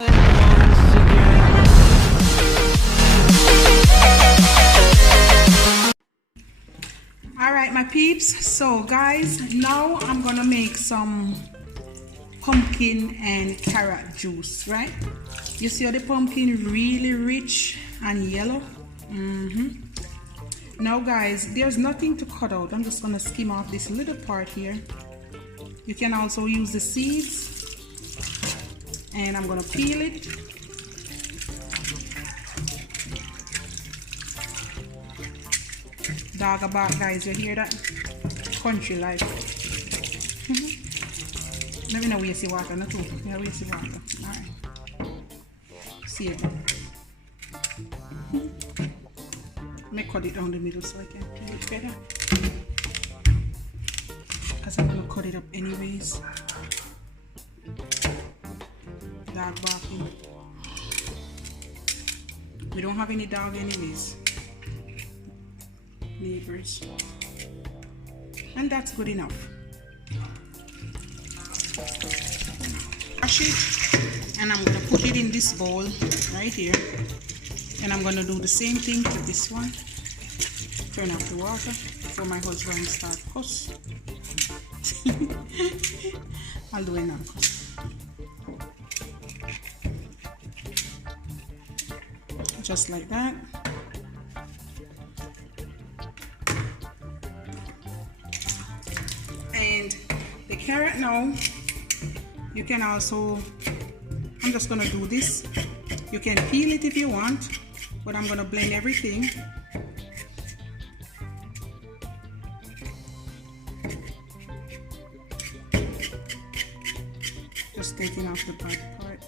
Alright, my peeps, so guys, now I'm gonna make some pumpkin and carrot juice, right? You see how the pumpkin really rich and yellow? Now guys, there's nothing to cut out. I'm just gonna skim off this little part here. You can also use the seeds, and I'm gonna peel it. Dog about, guys, you hear that? Country life. Let me know waste the water, not too. Yeah, waste the water. Alright. See it. Let me cut it down the middle so I can peel it better. Because I'm going to cut it up anyways. Dog barking. We don't have any dog anyways. Neighbors. And that's good enough. Wash it, and I'm going to put it in this bowl right here. And I'm going to do the same thing to this one. Turn off the water before my husband starts cuss. I'll do it now. Just like that. And the carrot now, you can also, I'm just gonna do this. You can peel it if you want, but I'm gonna blend everything. Just taking off the bad part.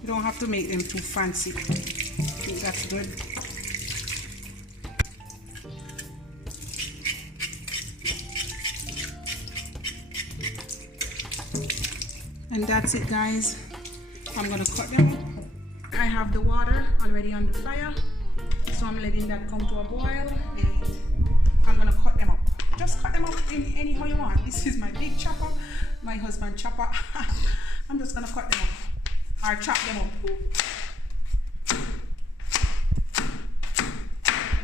You don't have to make them too fancy. I think that's good. And that's it, guys. I'm gonna cut them up. I have the water already on the fire, so I'm letting that come to a boil, and I'm gonna cut them up. Just cut them up in anyhow you want. This is my big chopper, my husband chopper. I'm just gonna cut them up or chop them up.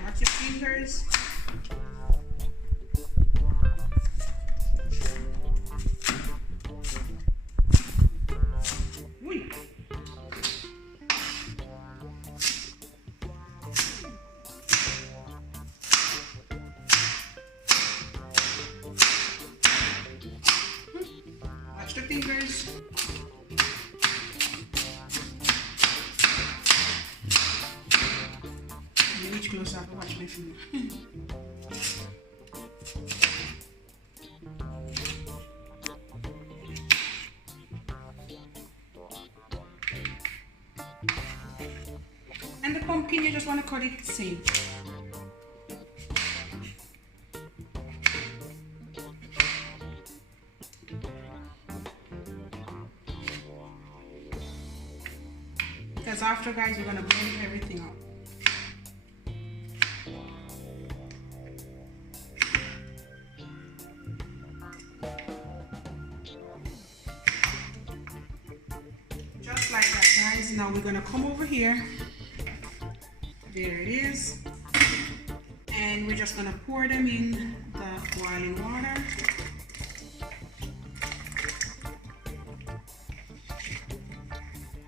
Watch your fingers. Watch the fingers. And reach closer to watch my finger. And the pumpkin, you just want to cut it the same. Because after, guys, we're going to blend everything up. Just like that, guys. Now we're going to come over here. There it is. And we're just going to pour them in the boiling water.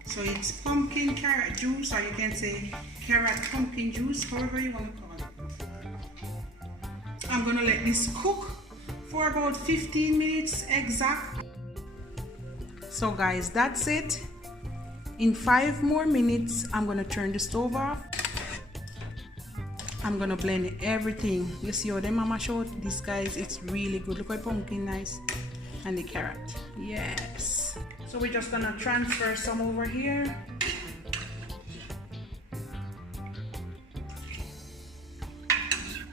So it's pumpkin carrot juice, or you can say carrot pumpkin juice, however you want to call it. I'm gonna let this cook for about 15 minutes exact. So guys, that's it. In 5 more minutes, I'm gonna turn the stove off. I'm gonna blend everything. You see how the mama showed? This, guys, it's really good. Look at pumpkin, nice. And the carrot, yes. So we're just gonna transfer some over here.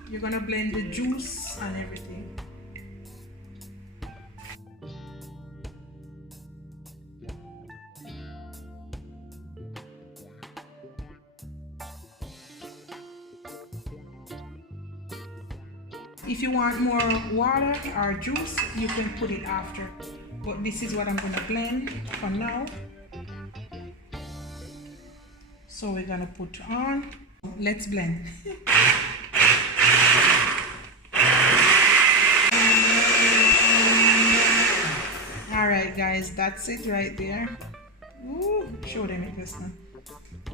You're gonna blend the juice and everything. If you want more water or juice, you can put it after. But this is what I'm gonna blend for now. So we're gonna put on. Let's blend. Alright guys, that's it right there. Ooh, show them it just now.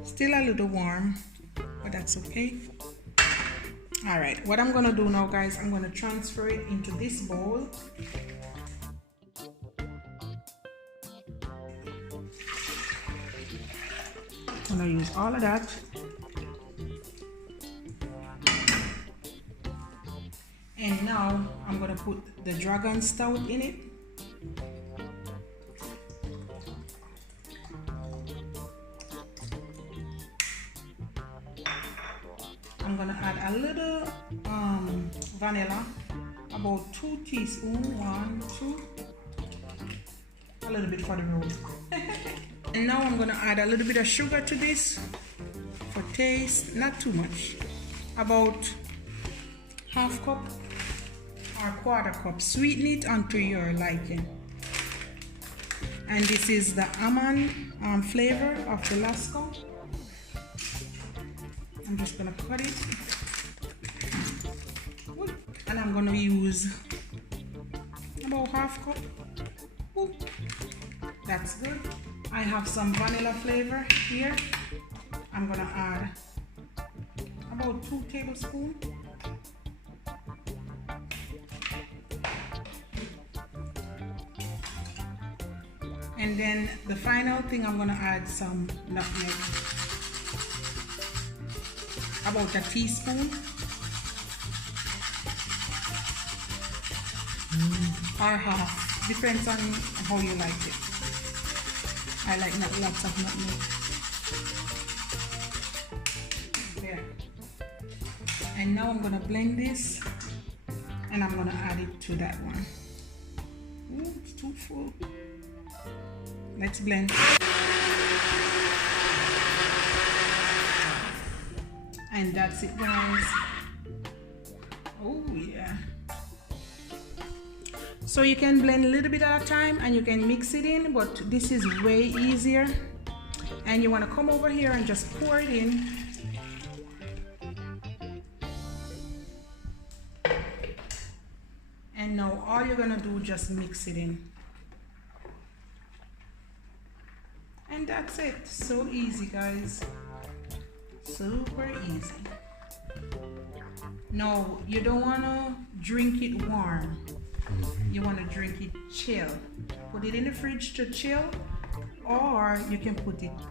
Still a little warm, but that's okay. Alright, what I'm gonna do now guys, I'm gonna transfer it into this bowl. I'm gonna use all of that. And now I'm gonna put the dragon stout in it. I'm gonna add a little vanilla, about 2 teaspoons, 1, 2, a little bit for the road. And now I'm gonna add a little bit of sugar to this for taste, not too much, about half cup or quarter cup. Sweeten it unto your liking. And this is the almond flavor of Tabasco. I'm just gonna cut it, and I'm gonna use about half cup. Ooh, that's good. I have some vanilla flavor here. I'm gonna add about 2 tablespoons. And then the final thing, I'm gonna add some nutmeg. About a teaspoon or half, depends on how you like it. I like not lots of nutmeg. There. And now I'm gonna blend this, and I'm gonna add it to that one. Ooh, it's too full. Let's blend. And that's it guys. Oh yeah. So you can blend a little bit at a time and you can mix it in, but this is way easier. And you want to come over here and just pour it in. And now all you're gonna do, just mix it in. And that's it. So easy guys. Super easy. No, you don't want to drink it warm. You want to drink it chill. Put it in the fridge to chill, or you can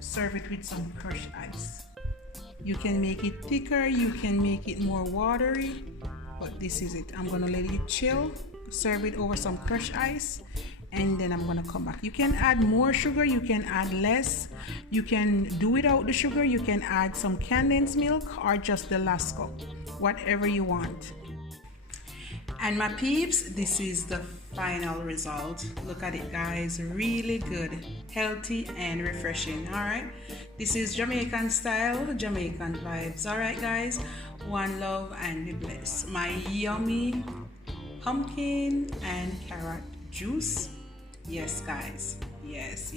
serve it with some crushed ice. You can make it thicker, you can make it more watery, but this is it. I'm gonna let it chill, serve it over some crushed ice, and then I'm gonna come back. You can add more sugar, you can add less, you can do without the sugar, you can add some condensed milk or just the last cup, whatever you want. And my peeps, this is the final result. Look at it guys, really good, healthy and refreshing. All right, this is Jamaican style, Jamaican vibes. All right guys, one love and be blessed. My yummy pumpkin and carrot juice. Yes guys, yes.